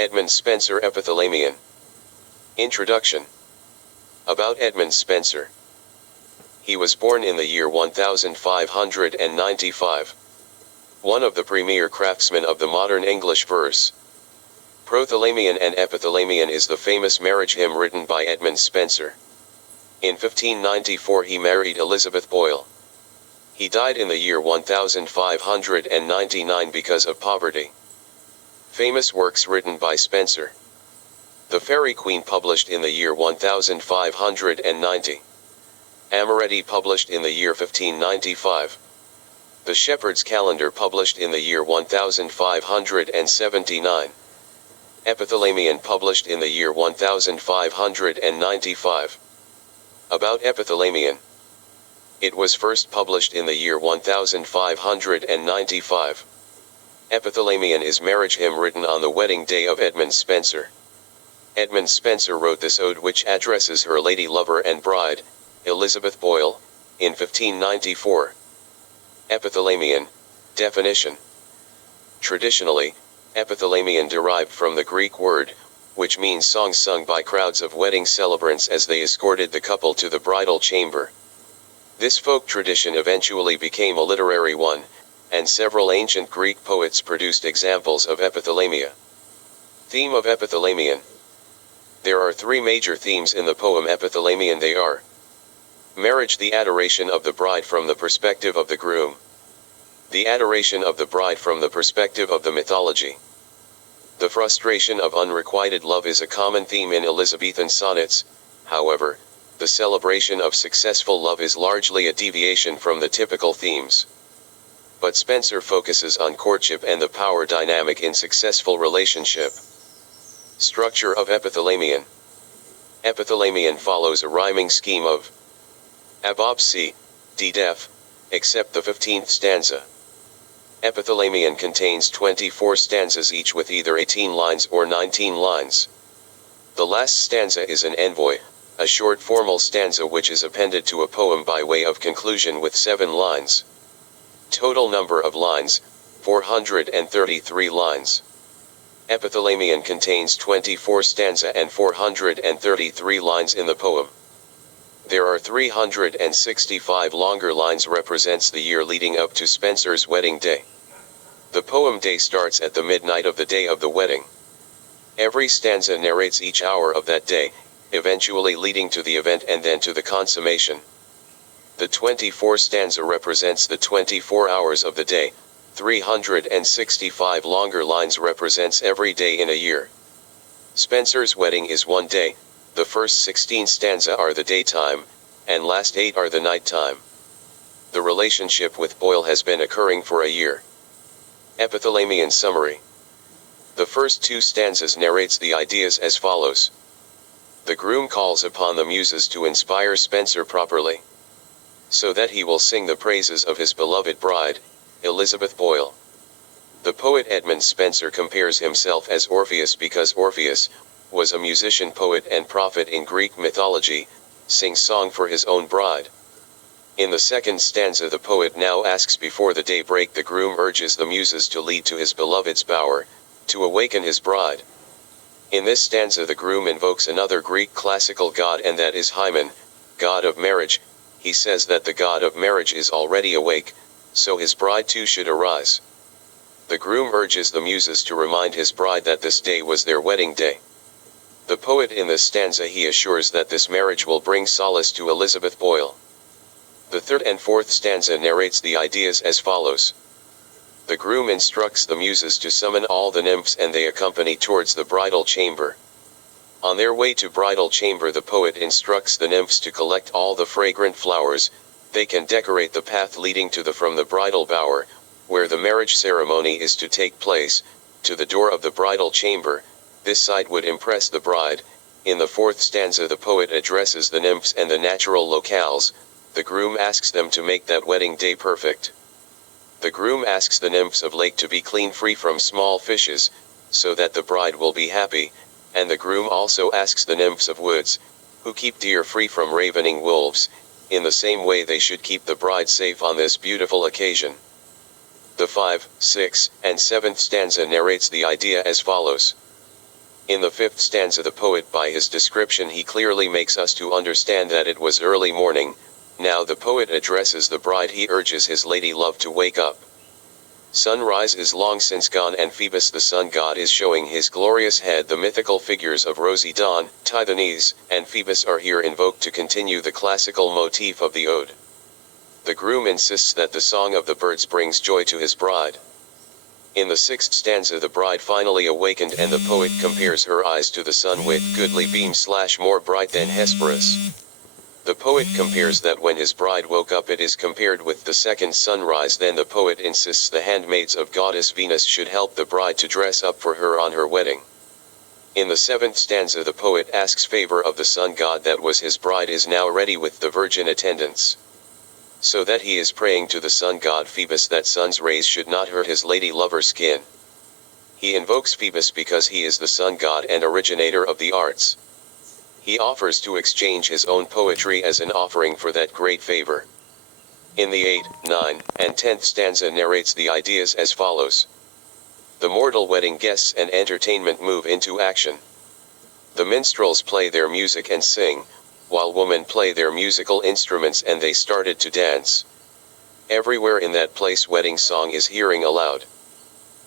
Edmund Spenser Epithalamion. Introduction. About Edmund Spenser. He was born in the year 1595. One of the premier craftsmen of the modern English verse. Prothalamion and Epithalamion is the famous marriage hymn written by Edmund Spenser. In 1594 he married Elizabeth Boyle. He died in the year 1599 because of poverty. Famous works written by Spenser. The Fairy Queen published in the year 1590. Amoretti published in the year 1595. The Shepherd's Calendar published in the year 1579. Epithalamion published in the year 1595. About Epithalamion. It was first published in the year 1595. Epithalamion is marriage hymn written on the wedding day of Edmund Spenser. Edmund Spenser wrote this ode which addresses her lady lover and bride, Elizabeth Boyle, in 1594. Epithalamion. Definition. Traditionally, Epithalamion derived from the Greek word, which means songs sung by crowds of wedding celebrants as they escorted the couple to the bridal chamber. This folk tradition eventually became a literary one, and several ancient Greek poets produced examples of epithalamia. Theme of Epithalamion. There are three major themes in the poem Epithalamion. They are: marriage, the adoration of the bride from the perspective of the groom; the adoration of the bride from the perspective of the mythology. The frustration of unrequited love is a common theme in Elizabethan sonnets. However, the celebration of successful love is largely a deviation from the typical themes. But Spenser focuses on courtship and the power dynamic in successful relationship. Structure of Epithalamion. Epithalamion follows a rhyming scheme of above C, D def, except the 15th stanza. Epithalamion contains 24 stanzas, each with either 18 lines or 19 lines. The last stanza is an envoy, a short formal stanza which is appended to a poem by way of conclusion with 7 lines. Total number of lines, 433 lines. Epithalamion contains 24 stanza and 433 lines in the poem. There are 365 longer lines represents the year leading up to Spenser's wedding day. The poem day starts at the midnight of the day of the wedding. Every stanza narrates each hour of that day, eventually leading to the event and then to the consummation. The 24 stanza represents the 24 hours of the day, 365 longer lines represents every day in a year. Spenser's wedding is one day, the first 16 stanza are the daytime, and last 8 are the nighttime. The relationship with Boyle has been occurring for a year. Epithalamion summary. The first 2 stanzas narrates the ideas as follows. The groom calls upon the muses to inspire Spenser properly, so that he will sing the praises of his beloved bride, Elizabeth Boyle. The poet Edmund Spenser compares himself as Orpheus because Orpheus was a musician, poet and prophet in Greek mythology, sings song for his own bride. In the second stanza the poet now asks before the day break the groom urges the muses to lead to his beloved's bower, to awaken his bride. In this stanza the groom invokes another Greek classical god, and that is Hymen, god of marriage. He says that the god of marriage is already awake, so his bride too should arise. The groom urges the muses to remind his bride that this day was their wedding day. The poet in this stanza he assures that this marriage will bring solace to Elizabeth Boyle. The third and fourth stanza narrates the ideas as follows. The groom instructs the muses to summon all the nymphs and they accompany towards the bridal chamber. On their way to bridal chamber the poet instructs the nymphs to collect all the fragrant flowers. They can decorate the path leading to from the bridal bower, where the marriage ceremony is to take place, to the door of the bridal chamber. This sight would impress the bride. In the fourth stanza the poet addresses the nymphs and the natural locales. The groom asks them to make that wedding day perfect. The groom asks the nymphs of lake to be clean, free from small fishes, so that the bride will be happy, and the groom also asks the nymphs of woods, who keep deer free from ravening wolves. In the same way they should keep the bride safe on this beautiful occasion. The 5th, 6th, and 7th stanza narrates the idea as follows. In the 5th stanza the poet by his description he clearly makes us to understand that it was early morning. Now the poet addresses the bride, he urges his lady love to wake up. Sunrise is long since gone and Phoebus the sun god is showing his glorious head. The mythical figures of rosy dawn, Tithonus, and Phoebus are here invoked to continue the classical motif of the ode. The groom insists that the song of the birds brings joy to his bride. In the 6th stanza the bride finally awakened and the poet compares her eyes to the sun with goodly beams / more bright than Hesperus. The poet compares that when his bride woke up it is compared with the second sunrise. Then the poet insists the handmaids of goddess Venus should help the bride to dress up for her on her wedding. In the 7th stanza the poet asks favor of the sun god that was his bride is now ready with the virgin attendants. So that he is praying to the sun god Phoebus that sun's rays should not hurt his lady lover's skin. He invokes Phoebus because he is the sun god and originator of the arts. He offers to exchange his own poetry as an offering for that great favor. In the 8th, 9th, and 10th stanza narrates the ideas as follows. The mortal wedding guests and entertainment move into action. The minstrels play their music and sing, while women play their musical instruments and they started to dance. Everywhere in that place wedding song is hearing aloud.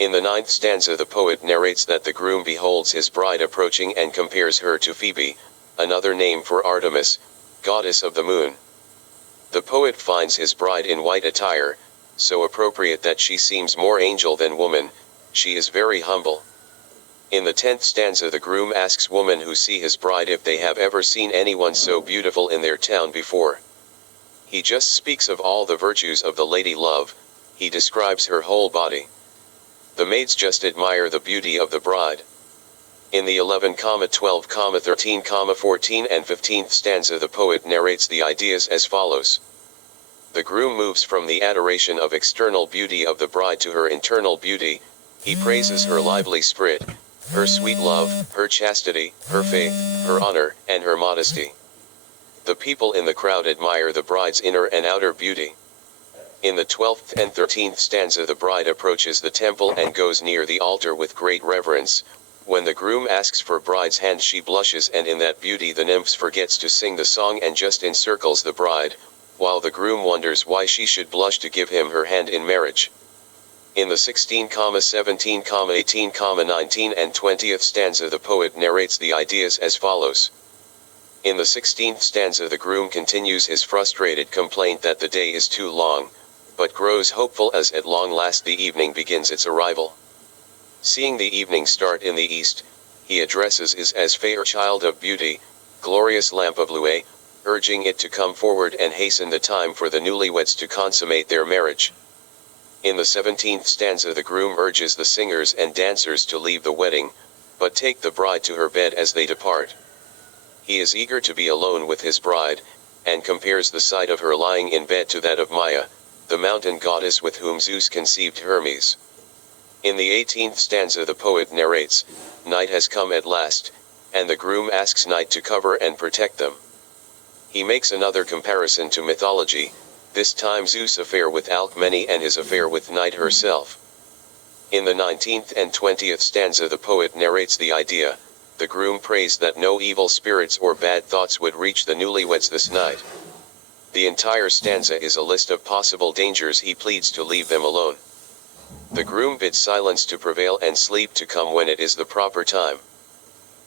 In the 9th stanza the poet narrates that the groom beholds his bride approaching and compares her to Phoebe, another name for Artemis, goddess of the moon. The poet finds his bride in white attire, so appropriate that she seems more angel than woman. She is very humble. In the 10th stanza the groom asks women who see his bride if they have ever seen anyone so beautiful in their town before. He just speaks of all the virtues of the lady love, he describes her whole body. The maids just admire the beauty of the bride. In the 11, 12, 13, 14 and 15th stanza the poet narrates the ideas as follows. The groom moves from the adoration of external beauty of the bride to her internal beauty. He praises her lively spirit, her sweet love, her chastity, her faith, her honor, and her modesty. The people in the crowd admire the bride's inner and outer beauty. In the 12th and 13th stanza the bride approaches the temple and goes near the altar with great reverence. When the groom asks for bride's hand she blushes and in that beauty the nymphs forgets to sing the song and just encircles the bride, while the groom wonders why she should blush to give him her hand in marriage. In the 16, 17, 18, 19 and 20th stanza the poet narrates the ideas as follows. In the 16th stanza the groom continues his frustrated complaint that the day is too long, but grows hopeful as at long last the evening begins its arrival. Seeing the evening start in the east, he addresses is as fair child of beauty, glorious lamp of Lue, urging it to come forward and hasten the time for the newlyweds to consummate their marriage. In the 17th stanza the groom urges the singers and dancers to leave the wedding, but take the bride to her bed as they depart. He is eager to be alone with his bride, and compares the sight of her lying in bed to that of Maia, the mountain goddess with whom Zeus conceived Hermes. In the 18th stanza the poet narrates, night has come at last, and the groom asks night to cover and protect them. He makes another comparison to mythology, this time Zeus' affair with Alcmene and his affair with Night herself. In the 19th and 20th stanza the poet narrates the idea, the groom prays that no evil spirits or bad thoughts would reach the newlyweds this night. The entire stanza is a list of possible dangers. He pleads to leave them alone. The groom bids silence to prevail and sleep to come when it is the proper time.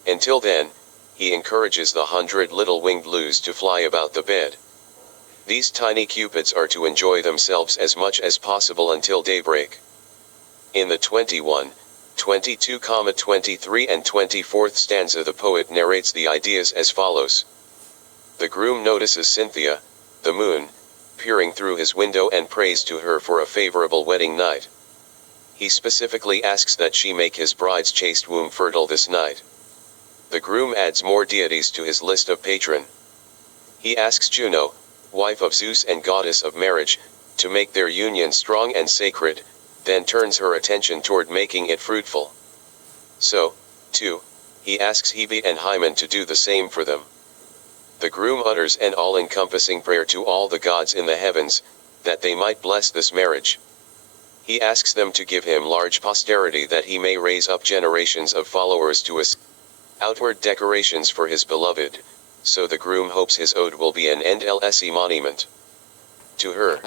Until then, he encourages the 100 little winged loos to fly about the bed. These tiny cupids are to enjoy themselves as much as possible until daybreak. In the 21, 22, 23 and 24th stanza the poet narrates the ideas as follows. The groom notices Cynthia, the moon, peering through his window and prays to her for a favorable wedding night. He specifically asks that she make his bride's chaste womb fertile this night. The groom adds more deities to his list of patron. He asks Juno, wife of Zeus and goddess of marriage, to make their union strong and sacred, then turns her attention toward making it fruitful. So, too, he asks Hebe and Hymen to do the same for them. The groom utters an all-encompassing prayer to all the gods in the heavens, that they might bless this marriage. He asks them to give him large posterity that he may raise up generations of followers to us. Outward decorations for his beloved, so the groom hopes his ode will be an endless monument to her.